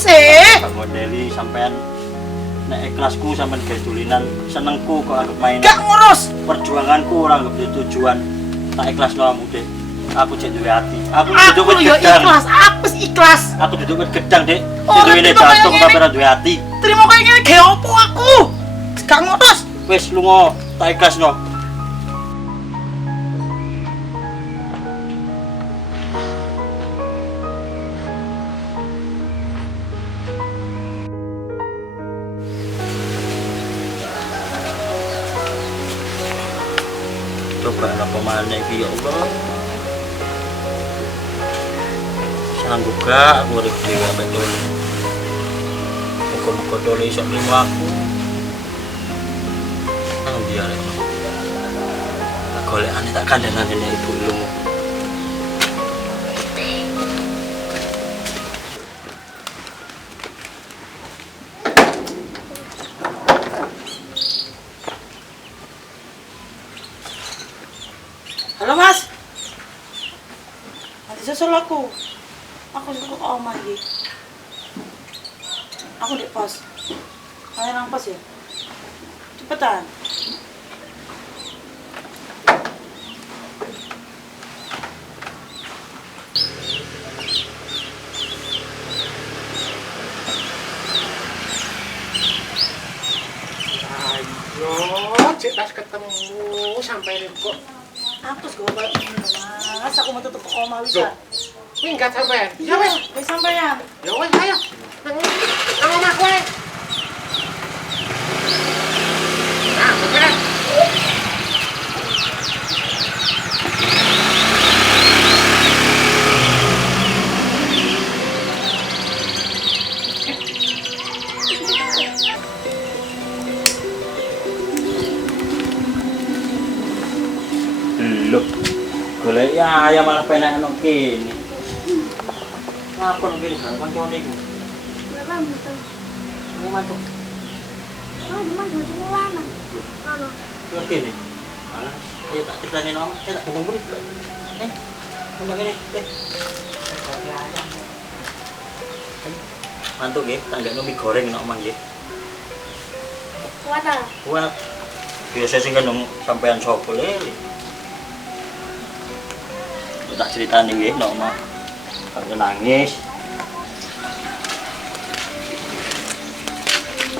sih? Kak modeli sampean nek ikhlasku sampean gawe dulinan, senengku kok anggap main. Gak ngurus. Perjuanganku ora anggap tujuan. Tak ikhlasno kamu, Dek. Aku cek duwe ati. Aku Aku duduk wit yo gedang. ikhlas, apa sih ikhlas? Aku duduk wit gedang, Dek. Oh, Duwe terima jantung kasih, tapi ora duwe ati. Terima kayak gini kayak opo aku? Gak ngurus. Wis lunga, tak ikhlasno. Coba apa mana iki ya Allah. Sanggup gak aku urip dhewe ambek Tole. Muga-muga Tole iso nrimo aku. Nang ndi arek? Golekane tak kandhane ibu ilmu. Halo Mas. Nanti susul aku. Aku susul ke omah iki. Aku di pos. Kalian nang pos ya? Cepetan. Ayo, cek tas ketemu sampai nih kok. Aku sih gue balik Mas, aku mau tutup ke omah Loh, bisa. minggat sampean. Ya wes, wes sampean. Ya wes, ayo. Nang omah kowe. Nah, sampean. Loh. Golek ya ayam malah penak nang kene. Ngapa nang kene kan kancane iku? Memang betul. Ini mantuk. Oh, memang betul lama. Kalau Nang kene. Alah, ayo tak critani nang, tak ngomong murid. Ngomong kene, Mantuk nggih, tak nggak mie goreng nang omah nggih. kuat ah. Kuat. Biasa sing kendung sampean sapa lele. Tak critani nggih nang omah. Tak nangis.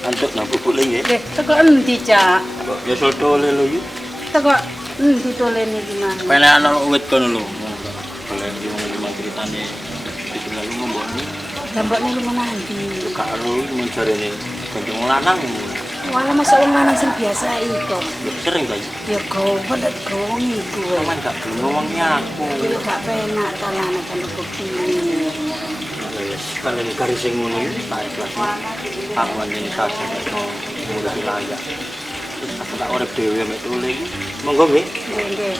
Mantuk nang bubuk le nggih. Teko endi, Cak? Kok ya soto le lho yuk. Teko endi tolene iki Mas? Penak ana wit kono lho. Boleh di ngomong critane itu lalu ngomboni. Gambokne lu nanti. Karo menjarene kanjeng lanang. Walah masuk wong lanang sing biasa iku. Sering ta. Ya gowelet gong iku. Sampeyan gak gelem ngomongi aku. Iki gak penak kalane kan kepingin. Wis kalian garis sing ngono iki tak ikhlas. Aku ngene kasih kok mudah layak. Terus aku tak urip dhewe mek Tole iki. Monggo nggih. Nggih.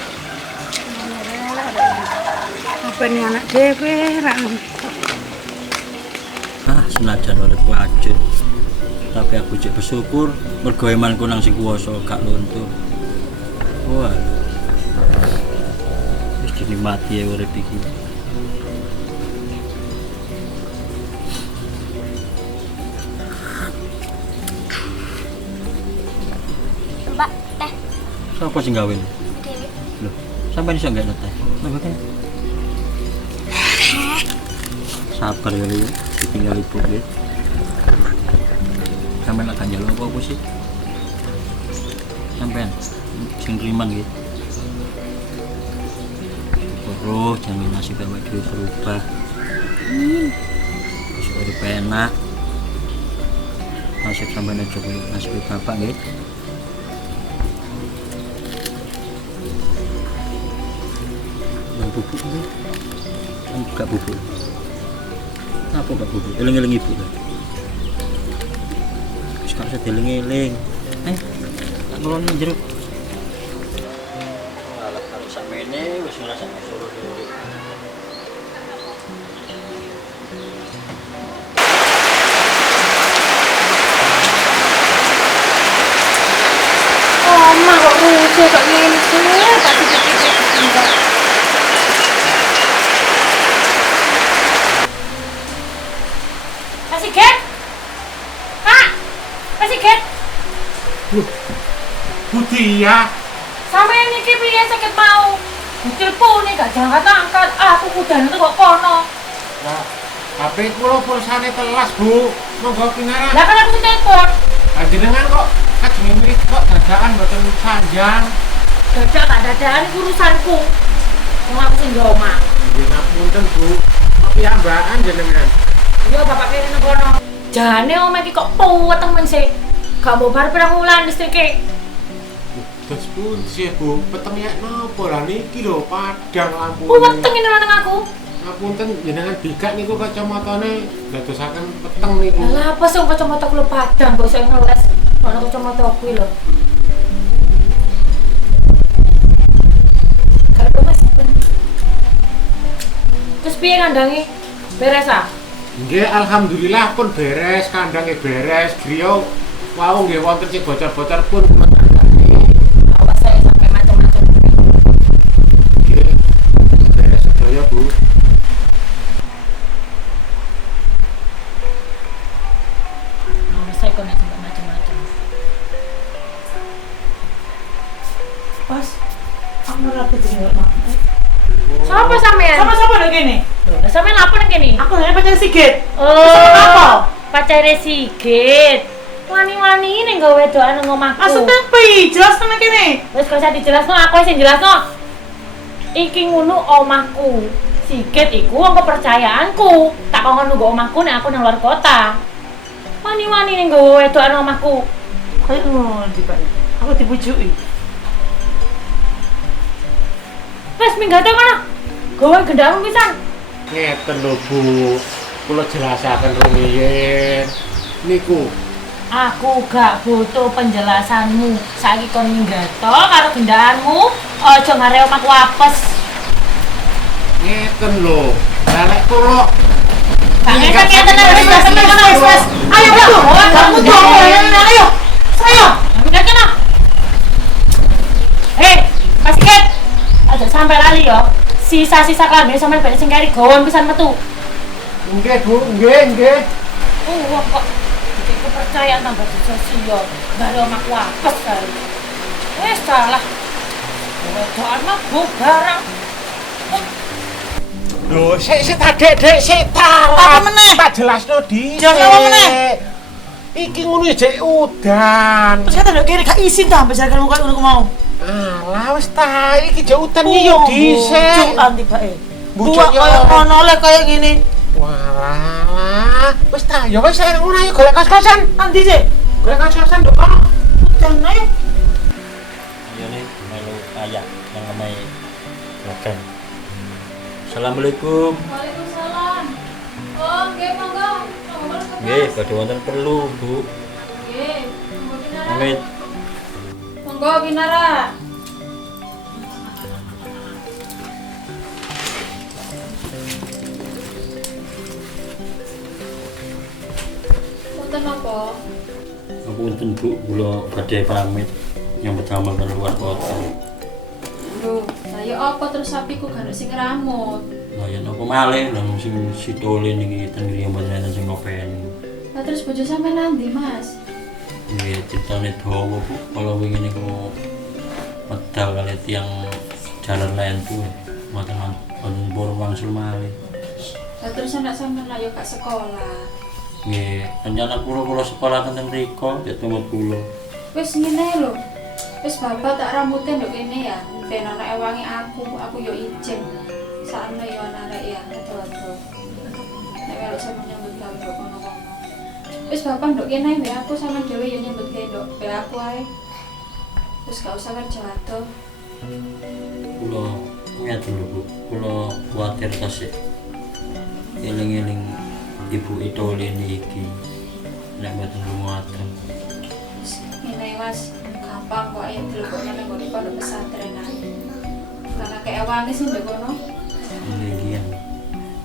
Apa nih anak dhewe ra. Senajan urip wajib. Tapi aku cek bersyukur mergo imanku nang sing kuwasa gak luntur. Wah. Wis dinikmati ya urip iki. Mbak, teh. Sapa sing gawe? Dewi. Loh, sampeyan iso gak teh? Napa kan? Sabar ya, Leo. Ditinggal ibu nggih. Sampeyan lak njaluk apa sih? Sampeyan sing kliman nggih. Roh jangan nasib awak dhewe berubah. Sudah penak. Nasib sampeyan aja koyo nasib bapak nggih. Nang bubuk nggih. Nang gak bubuk. Apa gak bubuk? Eling-eling ibu ta. Wis gak usah dieling-eling. Tak ngeloni jeruk. Alah karo samene wis ngrasakno suruh dhewe. Omah kok rusuh kok ngene sih, tak dipikir enggak. Masih get? Kak! Masih get? Budi ya. Sampai ini piye sakit mau? Telepon nih gak angkat. Aku kudan itu kok kono. Lah, HP kula pulsane telas, Bu. Monggo kinara. Lah kan aku telepon. Panjenengan kok kajenge mriki kok dadakan mboten sanjang. Dadak gak dadakan iku urusanku. Wong aku sing nggo omah. Nggih ngapunten, Bu. Kok piyambakan jenengan? Iya bapak kene nang kono. Jane omah iki kok puwet temen sih. Gak mau bar pirang wulan listrike. Terus pun sih, Bu. Peteng ya napa lah niki lho padang lampune. Puwet ngene nang aku. Ngapunten jenengan bikak niku kacamatane dadosaken peteng niku. Lah apa sih kacamata kula padang kok iso ngeles. Ono kacamata kuwi lho. Kalau Mas terus piye ngandangi? Beres ah? Nggih, alhamdulillah pun beres, kandange beres, griya wau nggih wonten sing bocor-bocor pun kumetangani. Awas saya sampai macam-macam. Nggih. Beres sedaya, Bu. Awas saya kok sampai macam-macam. Pas aku rapi jeneng mak. Siapa sampean? Sama-sama lho kene. Lho, lah sampean apa nang kene? Aku nang pacar Sigit. Oh, apa? Pacare Sigit. Wani-wani ning gawe wedokan nang omahku. Maksudnya piye? Jelasno nang kene. Wis gak usah dijelasno, aku sing jelasno. Iki ngono omahku. Sigit iku wong kepercayaanku. Tak kongkon nunggu omahku nek aku nang luar kota. Wani-wani ning gawe wedokan nang omahku. Kayak ngono Pak. Aku dibujuki. Wes minggat kono. Gawe gendangmu pisan. Ngeten lho, Bu. Kula jelasaken rumiyin. Niku Aku gak butuh penjelasanmu. Saiki kon minggato karo gendaanmu, aja ngare omahku apes. ngeten lho. Lah nek kula Ngeten wis temen kono wis. Ayo Bu. Kamu tuh ayo. Ayo. Minggat kono. Pasiket. Aja sampai lali yo. Sisa-sisa klambe sampean ben sing kari gawon pisan metu. nggih, Bu, nggih. Wah kok iki kepercayaan tambah sosial. Gak ada omahku apes kali. Salah. Wedokan mah barang. Lho, sik Dek, sik ta. Apa meneh? Tak jelasno dhisik. Jelasno apa meneh? Iki ngono ya jek udan. Terus kata ndek kene gak izin ta bicarakan muka ngono ku mau. Alah wis ta, iki jek udan iki yo dhisik. Bujukan tibake. Bujuk Buak yo. kaya ono le kaya ngene. Walah, wis ta, ya wis ayo ngono ayo golek kos-kosan. Nanti sih. Golek kos-kosan nduk kono. Udan ae. Iya nih, melu ayah yang namanya makan. Assalamualaikum. Waalaikumsalam. Oh, nggih monggo. Nggih, badhe wonten perlu, Bu. Nggih, monggo Kinara. Amit. Monggo Kinara. Wonten apa? Ngapunten, Bu, kula badhe pamit yang pertama ke luar kota. Lho, lah ya apa terus sapiku gak ono sing ngramut. Lah ya napa malih lah sing sitole niki ten griya mboten sing ngopeni. Lah terus bojo sampean nanti, Mas? Nggih, ceritane dawa, Bu. Kalau wingi niku medal kali tiyang jalan lentu. Mboten wonten purun wangsul malih. Lah terus anak sampean lah ya gak sekolah. Nggih, rencana kula sekolah teng mriko, ya tumut kula. Wis ngene lho. Wis bapak tak rambuté nduk kene ya. Ben ana ewangi aku yo izin. Sakno yo ana arek ya, ado-ado. Nek welo sampe nyambut gawe nduk kono-kono. Wis bapak nduk kene mbek aku sama dhewe yo nyambut gawe nduk mbek aku ae. Wis gak usah kerja adoh. Kula ngeten lho, Bu. Kula kuwatir tasih eling-eling Ibu Itole niki. Nek mboten lumaten. Ngene Mas, gampang kok ayo dilebokno nang ngene pondok pesantren ae. Karena kayak ewangi sih ndek kono. Iya.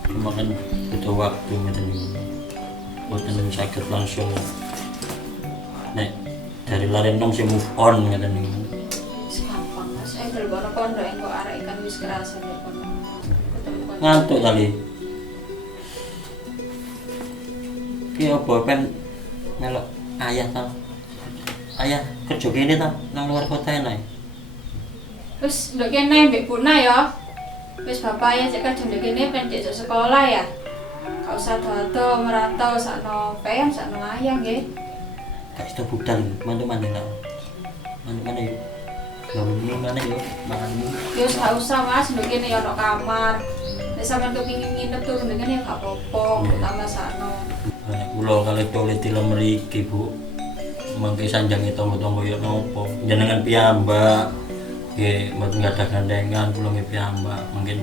Cuma kan butuh waktu ngeten niku. Mboten saged langsung nek dari lari nom sing move on ngeten niku. Wis gampang Mas, ayo dilebokno pondok engko arek ikan wis kerasa ndek kono. Ketemu kanca. Ngantuk kali. Piye apa pen melok ayah ta? Ayah kerja kene ta nang luar kota enak. Wis nduk kene mbek Buna ya. Wis bapak ya cek kerja nduk kene ben cek sekolah ya. Gak usah dodo merantau sakno peyang sakno ayang nggih. Gak iso budal mantu-mantu lah. Mana yuk? Bangun mana yuk? Makan yuk. Ya wis gak usah Mas, nduk kene ya ono kamar. Nek sampean kepengin nginep turun nduk kene ya gak apa-apa, kok tambah sakno. Nek kula kali toilet tilem mriki, Bu. Mangke sanjange tangga-tangga ya nopo? Jenengan piyambak. Nggih, mboten gadah gandengan kula nggih piyambak. Mungkin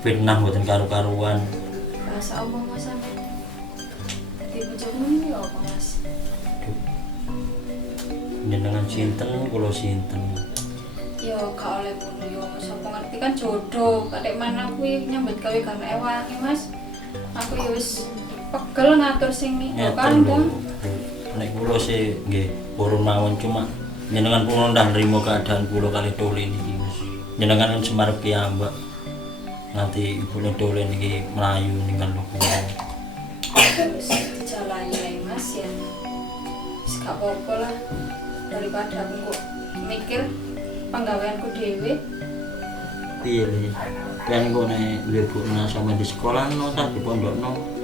fitnah mboten karu-karuan. Bahasa Allah Mas sampe. Di bojone ya apa Mas? Jenengan sinten kula sinten. Ya gak oleh ngono yo, sapa ngerti kan jodoh. Kadek mana kuwi nyambet gawe karena ewangi Mas. Aku ya wis pegel ngatur sing niku kandang. Nek kula sih nggih purun mawon cuma jenengan pun ndak nrimo keadaan kula kali Dole niki Mas. Jenengan kan semarep piyambak. Nanti ibune Dole niki mlayu ninggal kula. Wis dijalani ae Mas ya. Wis gak apa-apa lah daripada aku kok mikir penggaweanku dhewe. Piye le? Kan kok nek liburna sama di sekolah no ta di pondokno.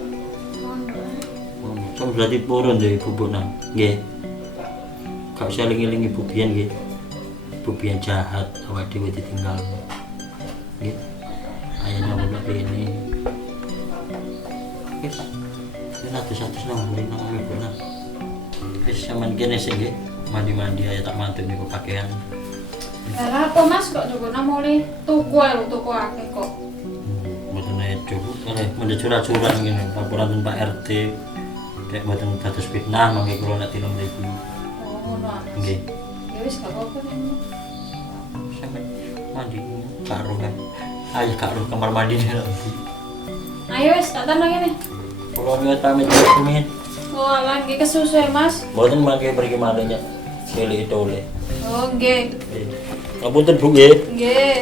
Sama berarti purun deh Ibu Buna. Nggih. Gak usah eling-eling Ibu Bian nggih. Ibu Bian jahat awak dhewe ditinggal. Nggih. Ayahnya ngono ini. Wis. Yen atus-atus nang mrene nang Ibu Buna. Wis sampean kene sih nggih. Mandi-mandi aja tak mantu niku pakaian. Lah apa Mas kok njogona mule tuku ae lho tuku akeh kok. Mboten edo. Mendhe curah-curah ngene laporan Pak RT. Dek mboten dados fitnah mangke kula nek tilem mriku. Oh ngono. Nggih. Ya wis gak apa-apa nek. Sampe mandi karo kan. Ayo karo kamar mandi dhewe. Ayo wis tak tanang ngene. Kula lihat pamit pamit. Oh alah nggih kesusu ya Mas. Mboten mangke pergi malih nyek. Cilik Dole. Oh nggih. Ngapunten Bu nggih. Nggih.